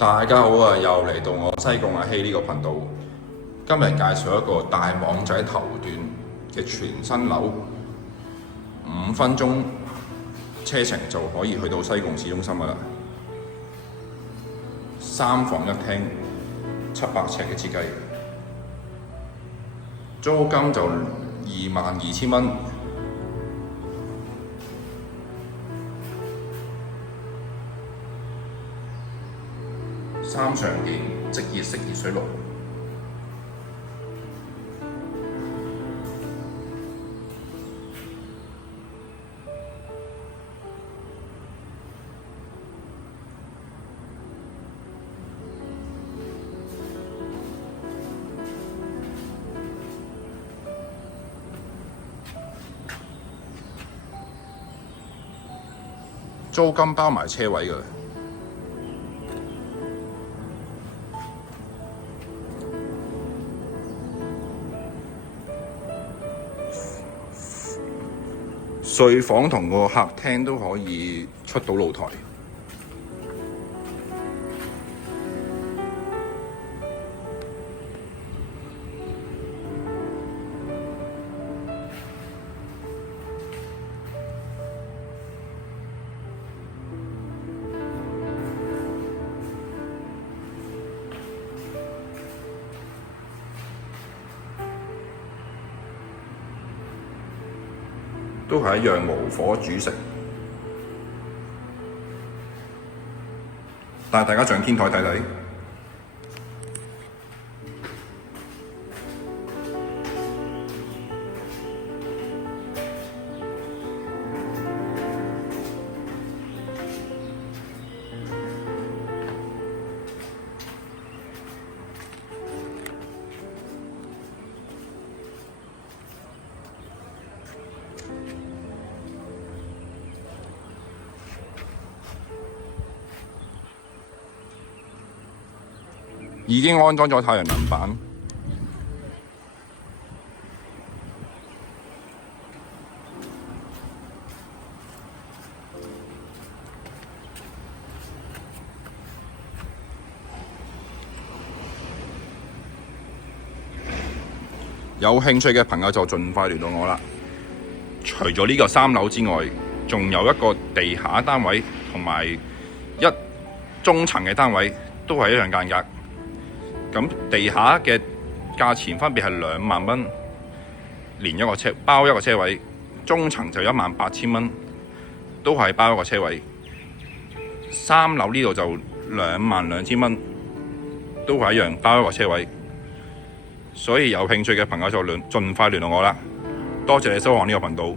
大家好啊！又嚟到我西貢阿希呢個頻道。今日介紹一個大網仔頭段嘅全新樓，5分鐘車程就可以去到西貢市中心噶啦。3房1廳，700尺嘅設計，租金就22,000蚊。3常電，即熱式熱水爐。租金包埋車位㗎。睡房同個客廳都可以出到露台。都係一樣無火煮食，帶大家上天台睇睇。已經安裝咗太陽能板，有興趣嘅朋友就盡快聯絡我啦。除咗呢個3樓之外，仲有一個地下單位同埋一中層嘅單位，都係一樣間隔。咁地下嘅價錢分別係2萬蚊，連一個車包一個車位；中層就18,000蚊，都係包一個車位。3樓呢度就22,000蚊，都係一樣包一個車位。所以有興趣嘅朋友就盡快聯絡我啦。多謝你收看呢個頻道。